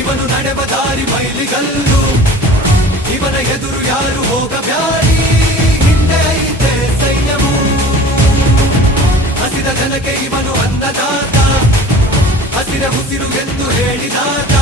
ಇವನು ನಡೆವ ದಾರಿ ಮೈಲಿಗಲ್ಲು, ಇವನ ಎದುರು ಯಾರು ಹೋಗಬ್ಯಾಡಿ, ಹಿಂದೆ ಐತೆ ಸೈನ್ಯವು. ಹಸಿದ ಜನಕ್ಕೆ ಇವನು ಅನ್ನದಾತ, ಹಸಿರ ಉಸಿರು ಎಂದು ಹೇಳಿದಾತ.